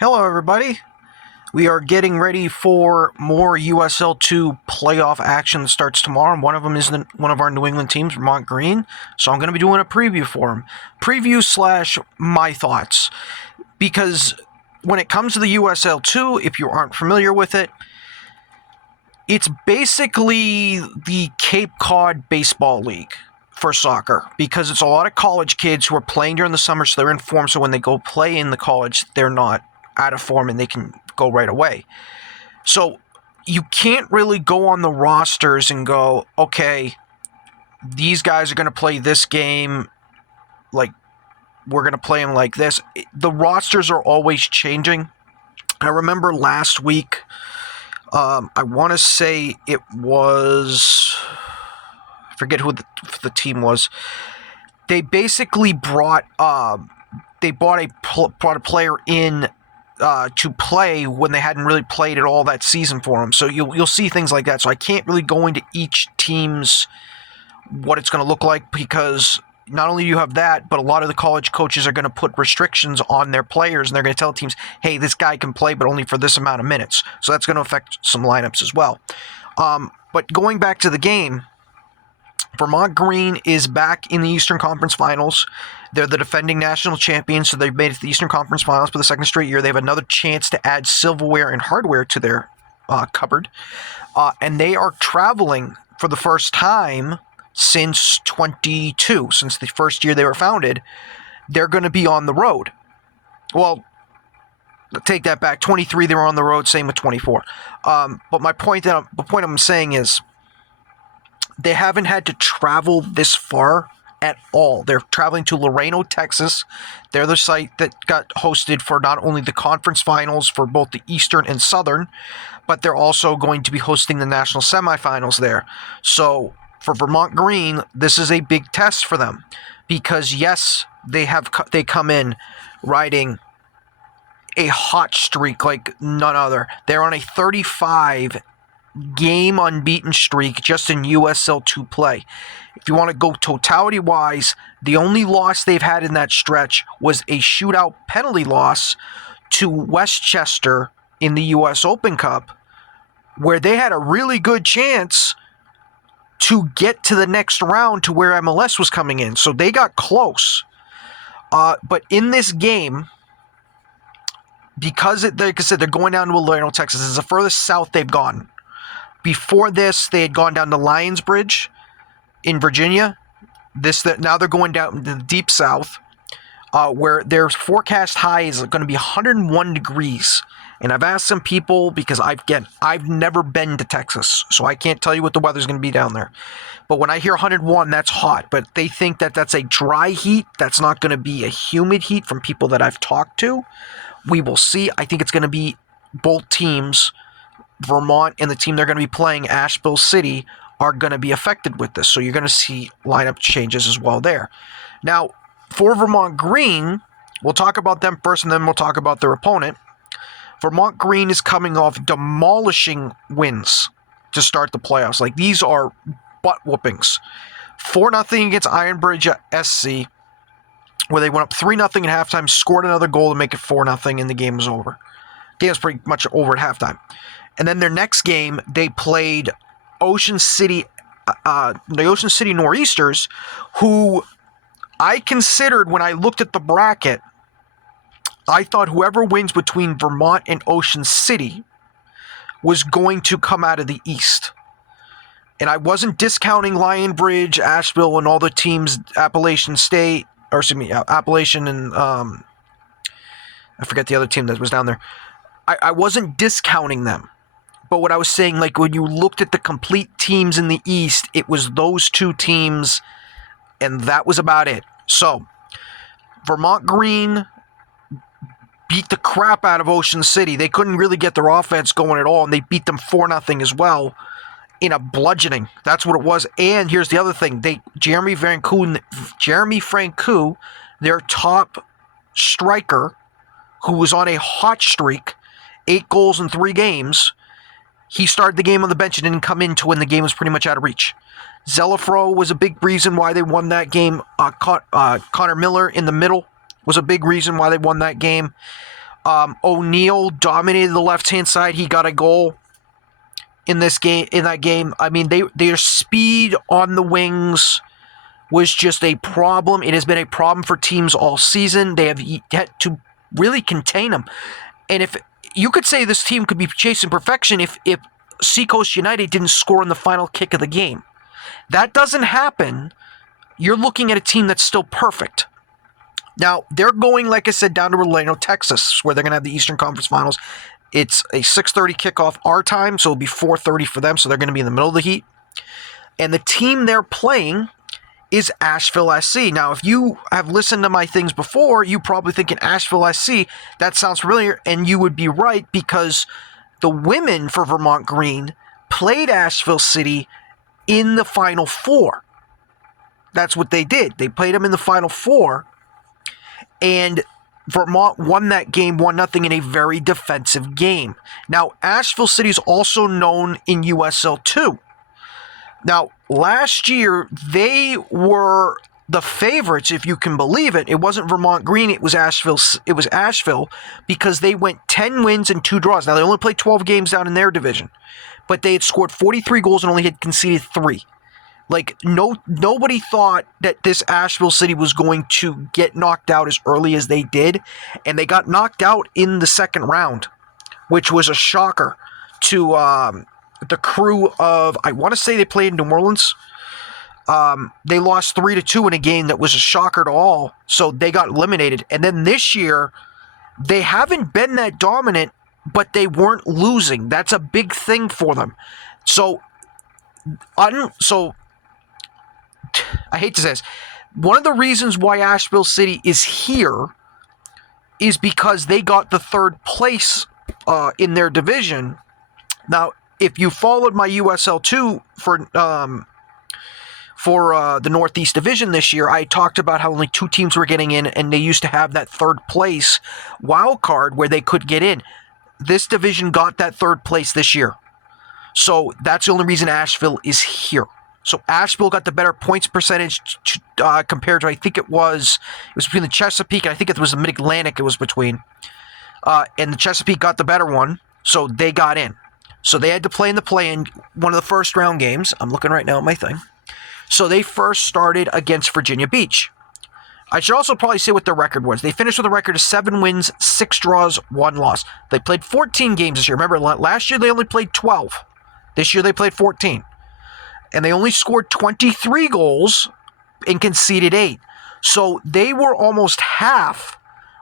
Hello, everybody. We are getting ready for more USL2 playoff action that starts tomorrow. One of them is one of our New England teams, Vermont Green. So I'm going to be doing a preview for them. Preview slash my thoughts. Because when it comes to the USL2, if you aren't familiar with it, it's basically the Cape Cod Baseball League for soccer, because it's a lot of college kids who are playing during the summer, so they're in form. So when they go play in the college, they're not out of form and they can go right away. So you can't really go on the rosters and go, okay, these guys are going to play this game, like we're going to play them like this. The rosters are always changing. I remember last week, I want to say it was, I forget who the team was. They basically brought a player in to play when they hadn't really played at all that season for them. So you'll see things like that. So I can't really go into each team's what it's going to look like, because not only do you have that, but a lot of the college coaches are going to put restrictions on their players, and they're going to tell teams, hey, this guy can play, but only for this amount of minutes. So that's going to affect some lineups as well. But going back to the game, Vermont Green is back in the Eastern Conference Finals. They're the defending national champions, so they've made it to the Eastern Conference Finals for the second straight year. They have another chance to add silverware and hardware to their cupboard. And they are traveling for the first time since 22, since the first year they were founded. They're going to be on the road. Well, take that back. 23, they were on the road. Same with 24. But the point I'm saying is, they haven't had to travel this far at all. They're traveling to Laredo, Texas. They're the site that got hosted for not only the conference finals for both the Eastern and Southern, but they're also going to be hosting the national semifinals there. So for Vermont Green, this is a big test for them, because yes, they come in riding a hot streak like none other. They're on a 35 game unbeaten streak just in USL2 play. If you want to go totality-wise, the only loss they've had in that stretch was a shootout penalty loss to Westchester in the US Open Cup, where they had a really good chance to get to the next round to where MLS was coming in. So they got close. But in this game, because like I said, they're going down to Laredo, Texas. This is the furthest south they've gone. Before this, they had gone down to Lionsbridge in Virginia. Now they're going down to the deep south, where their forecast high is going to be 101 degrees. And I've asked some people, because I've never been to Texas, so I can't tell you what the weather's going to be down there. But when I hear 101, that's hot. But they think that that's a dry heat. That's not going to be a humid heat from people that I've talked to. We will see. I think it's going to be both teams, Vermont and the team they're going to be playing, Asheville City, are going to be affected with this. So you're going to see lineup changes as well there. Now, for Vermont Green, we'll talk about them first, and then we'll talk about their opponent. Vermont Green is coming off demolishing wins to start the playoffs. Like, these are butt whoopings. 4-0 against Ironbridge SC, where they went up 3-0 at halftime, scored another goal to make it 4-0, and the game was over. The game was pretty much over at halftime. And then their next game, they played the Ocean City Nor'easters, who I considered, when I looked at the bracket, I thought whoever wins between Vermont and Ocean City was going to come out of the East. And I wasn't discounting Lionbridge, Asheville, and all the teams, Appalachian and I forget the other team that was down there. I wasn't discounting them. But what I was saying, like, when you looked at the complete teams in the East, it was those two teams, and that was about it. So, Vermont Green beat the crap out of Ocean City. They couldn't really get their offense going at all, and they beat them 4-0 as well in a bludgeoning. That's what it was. And here's the other thing. Jeremy Francoux, their top striker, who was on a hot streak, 8 goals in 3 games, he started the game on the bench and didn't come in to when the game was pretty much out of reach. Zelafro was a big reason why they won that game. Connor Miller in the middle was a big reason why they won that game. O'Neal dominated the left-hand side. He got a goal in that game. I mean, their speed on the wings was just a problem. It has been a problem for teams all season. They have had to really contain them. And if you could say this team could be chasing perfection if Seacoast United didn't score on the final kick of the game. That doesn't happen. You're looking at a team that's still perfect. Now, they're going, like I said, down to Orlando, Texas, where they're going to have the Eastern Conference Finals. It's a 6:30 kickoff our time, so it'll be 4:30 for them, so they're going to be in the middle of the heat. And the team they're playing is Asheville SC. Now, if you have listened to my things before, you probably think in Asheville SC, that sounds familiar, and you would be right, because the women for Vermont Green played Asheville City in the Final Four. That's what they did. They played them in the Final Four, and Vermont won that game 1-0 in a very defensive game. Now, Asheville City is also known in USL 2. Now, last year, they were the favorites, if you can believe it. It wasn't Vermont Green, it was Asheville. It was Asheville because they went 10 wins and 2 draws. Now, they only played 12 games down in their division, but they had scored 43 goals and only had conceded 3. Like, nobody thought that this Asheville City was going to get knocked out as early as they did, and they got knocked out in the second round, which was a shocker to the crew of, I want to say they played in New Orleans. They lost 3-2 in a game that was a shocker to all, so they got eliminated. And then this year, they haven't been that dominant, but they weren't losing. That's a big thing for them. So I hate to say this. One of the reasons why Asheville City is here is because they got the third place in their division. Now, if you followed my USL 2 for the Northeast Division this year, I talked about how only 2 teams were getting in, and they used to have that third place wild card where they could get in. This division got that third place this year. So that's the only reason Asheville is here. So Asheville got the better points percentage compared to, I think it was between the Chesapeake, and I think it was the Mid-Atlantic it was between. And the Chesapeake got the better one, so they got in. So they had to play in the play-in, one of the first round games. I'm looking right now at my thing. So they first started against Virginia Beach. I should also probably say what their record was. They finished with a record of 7 wins, 6 draws, 1 loss. They played 14 games this year. Remember, last year they only played 12. This year they played 14. And they only scored 23 goals and conceded 8. So they were almost half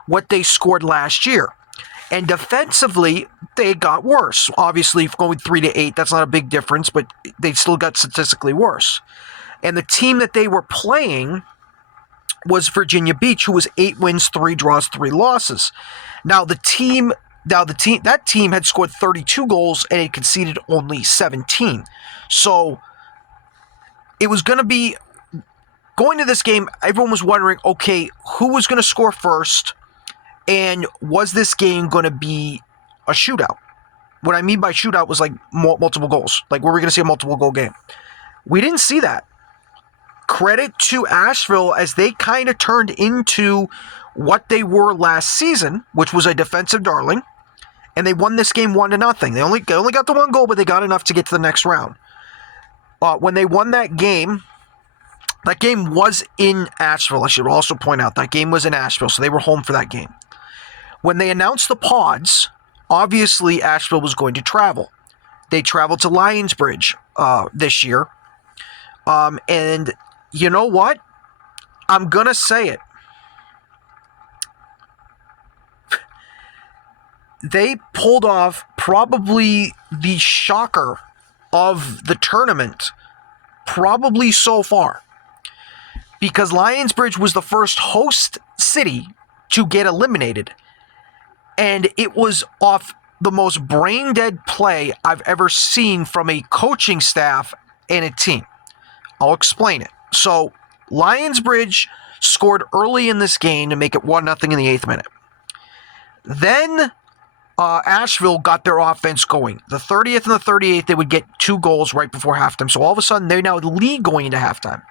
what they scored last year. And defensively, they got worse. Obviously, going 3-8, that's not a big difference, but they still got statistically worse. And the team that they were playing was Virginia Beach, who was 8 wins, 3 draws, 3 losses. Now that team had scored 32 goals and it conceded only 17. So it was going to be, going to this game, everyone was wondering, okay, who was going to score first, and was this game going to be a shootout? What I mean by shootout was like multiple goals. Like, were we going to see a multiple goal game? We didn't see that. Credit to Asheville as they kind of turned into what they were last season, which was a defensive darling, and they won this game 1-0. They only got the 1 goal, but they got enough to get to the next round. When they won that game was in Asheville. I should also point out that game was in Asheville, so they were home for that game. When they announced the pods, obviously Asheville was going to travel. They traveled to Lionsbridge this year. And you know what? I'm going to say it. They pulled off probably the shocker of the tournament, probably so far. Because Lionsbridge was the first host city to get eliminated. And it was off the most brain-dead play I've ever seen from a coaching staff and a team. I'll explain it. So, Lionsbridge scored early in this game to make it 1-0 in the 8th minute. Then, Asheville got their offense going. The 30th and the 38th, they would get 2 goals right before halftime. So, all of a sudden, they now lead going into halftime.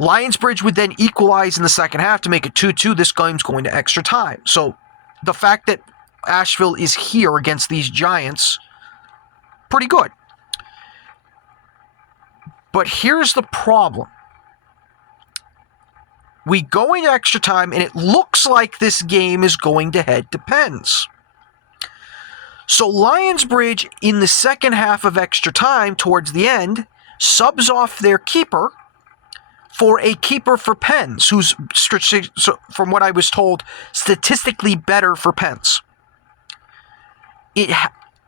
Lionsbridge would then equalize in the second half to make it 2-2. This game's going to extra time. So, the fact that Asheville is here against these Giants, pretty good. But here's the problem. We go into extra time, and it looks like this game is going to head to Pens. So Lionsbridge, in the second half of extra time, towards the end, subs off their keeper for a keeper for Pens, who's, from what I was told, statistically better for Pens.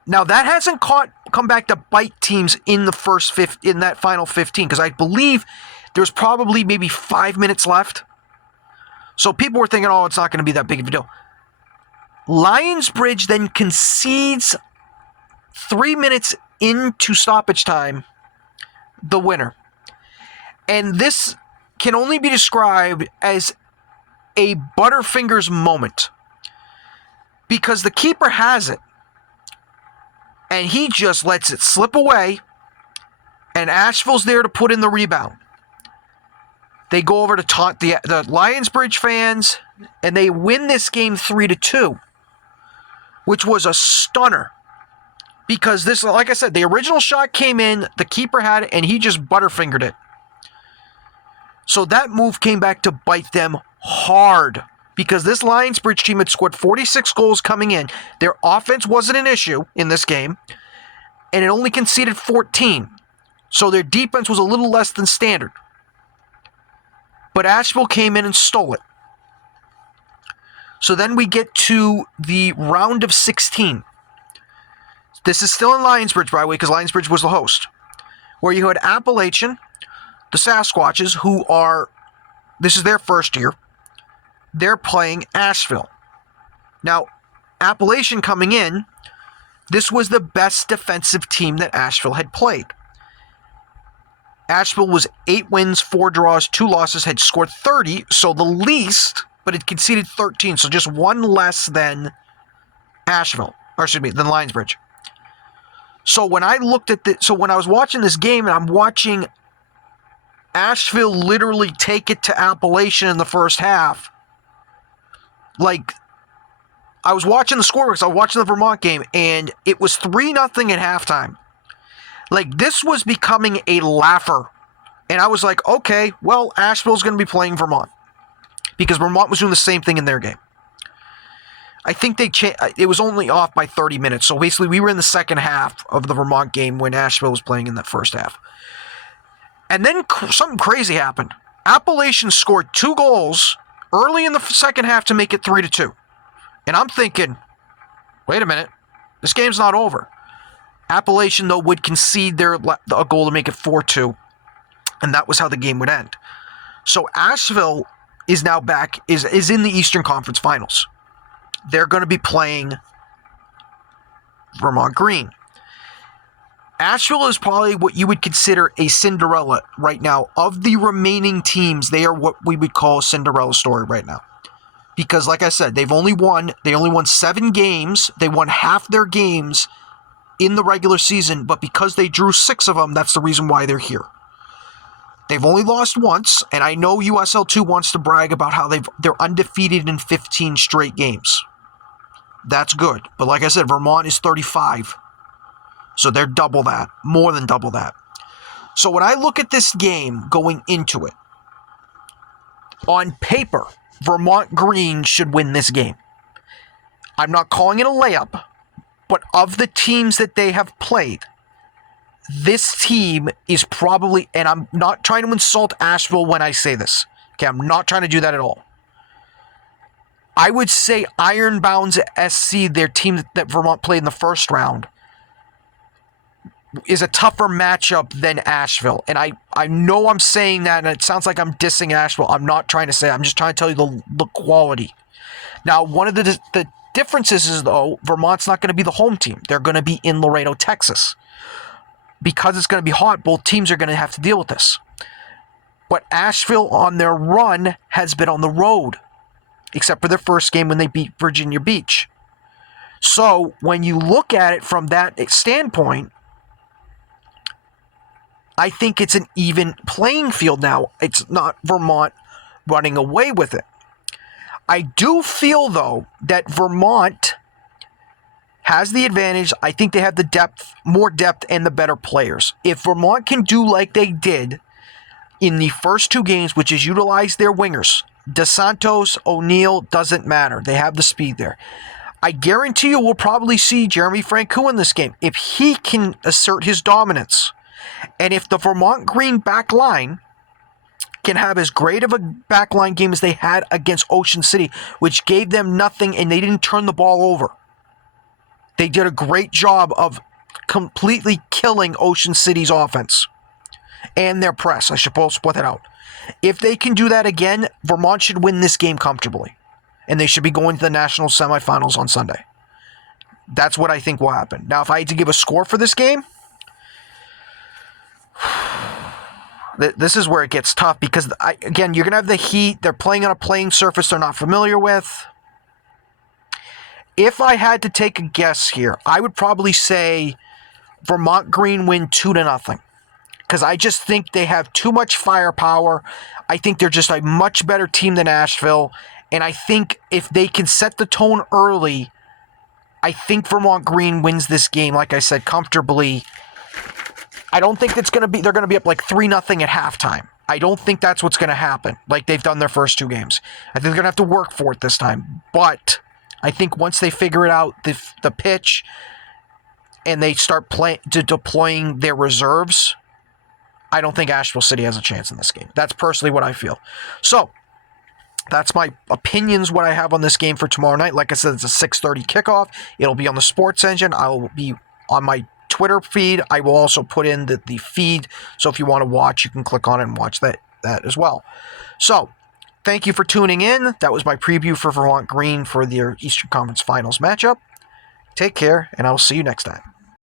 Now, that hasn't come back to bite teams in the in that final 15, because I believe there's probably maybe 5 minutes left. So people were thinking, oh, it's not going to be that big of a deal. Lionsbridge then concedes 3 minutes into stoppage time the winner. And this can only be described as a Butterfingers moment, because the keeper has it, and he just lets it slip away, and Asheville's there to put in the rebound. They go over to taunt the Lionsbridge fans, and they win this game 3-2, which was a stunner. Because this, like I said, the original shot came in, the keeper had it, and he just butterfingered it. So that move came back to bite them hard, because this Lionsbridge team had scored 46 goals coming in. Their offense wasn't an issue in this game, and it only conceded 14. So their defense was a little less than standard. But Asheville came in and stole it. So then we get to the round of 16. This is still in Lionsbridge, by the way, because Lionsbridge was the host, where you had Appalachian, the Sasquatches, who are, this is their first year, they're playing Asheville. Now, Appalachian coming in, this was the best defensive team that Asheville had played. Asheville was 8 wins, 4 draws, 2 losses, had scored 30, so the least, but it conceded 13, so just one less than than Lionsbridge. So when I looked at when I was watching this game, and I'm watching Asheville literally take it to Appalachian in the first half, like, I was watching the scoreboard, I was watching the Vermont game, and it was 3-0 at halftime. Like, this was becoming a laugher. And I was like, okay, well, Asheville's going to be playing Vermont, because Vermont was doing the same thing in their game. I think it was only off by 30 minutes. So basically, we were in the second half of the Vermont game when Asheville was playing in that first half. And then something crazy happened. Appalachian scored 2 goals early in the second half to make it 3-2. And I'm thinking, wait a minute, this game's not over. Appalachian, though, would concede a goal to make it 4-2, and that was how the game would end. So Asheville is now back, is in the Eastern Conference Finals. They're going to be playing Vermont Green. Asheville is probably what you would consider a Cinderella right now. Of the remaining teams, they are what we would call a Cinderella story right now. Because, like I said, they only won 7 games. They won half their games in the regular season, but because they drew 6 of them, that's the reason why they're here. They've only lost once, and I know USL2 wants to brag about how they're undefeated in 15 straight games. That's good. But like I said, Vermont is 35. So they're double that, more than double that. So when I look at this game going into it, on paper, Vermont Green should win this game. I'm not calling it a layup, but of the teams that they have played, this team is probably, and I'm not trying to insult Asheville when I say this. Okay, I'm not trying to do that at all. I would say Ironbound's SC, their team that Vermont played in the first round, is a tougher matchup than Asheville. And I know I'm saying that, and it sounds like I'm dissing Asheville. I'm not trying to say it. I'm just trying to tell you the quality. Now, one of the differences is, though, Vermont's not going to be the home team. They're going to be in Laredo, Texas. Because it's going to be hot, both teams are going to have to deal with this. But Asheville, on their run, has been on the road, except for their first game when they beat Virginia Beach. So, when you look at it from that standpoint, I think it's an even playing field now. It's not Vermont running away with it. I do feel, though, that Vermont has the advantage. I think they have the depth, more depth, and the better players. If Vermont can do like they did in the first two games, which is utilize their wingers, DeSantos, O'Neill, doesn't matter. They have the speed there. I guarantee you we'll probably see Jeremy Francoeur in this game. If he can assert his dominance, and if the Vermont Green back line can have as great of a backline game as they had against Ocean City, which gave them nothing and they didn't turn the ball over. They did a great job of completely killing Ocean City's offense and their press. I should both split it out. If they can do that again, Vermont should win this game comfortably. And they should be going to the national semifinals on Sunday. That's what I think will happen. Now, if I had to give a score for this game, this is where it gets tough because, again, you're going to have the Heat. They're playing on a playing surface they're not familiar with. If I had to take a guess here, I would probably say Vermont Green win 2-0. Because I just think they have too much firepower. I think they're just a much better team than Asheville. And I think if they can set the tone early, I think Vermont Green wins this game, like I said, comfortably. I don't think they're going to be up like 3-0 at halftime. I don't think that's what's going to happen, like they've done their first two games. I think they're going to have to work for it this time. But I think once they figure it out, the pitch, and they start deploying their reserves, I don't think Asheville City has a chance in this game. That's personally what I feel. So, that's my opinions, what I have on this game for tomorrow night. Like I said, it's a 6:30 kickoff. It'll be on the Sports Engine. I'll be on my Twitter feed. I will also put in the feed. So if you want to watch, you can click on it and watch that as well. So, thank you for tuning in. That was my preview for Vermont Green for their Eastern Conference Finals matchup. Take care, and I will see you next time.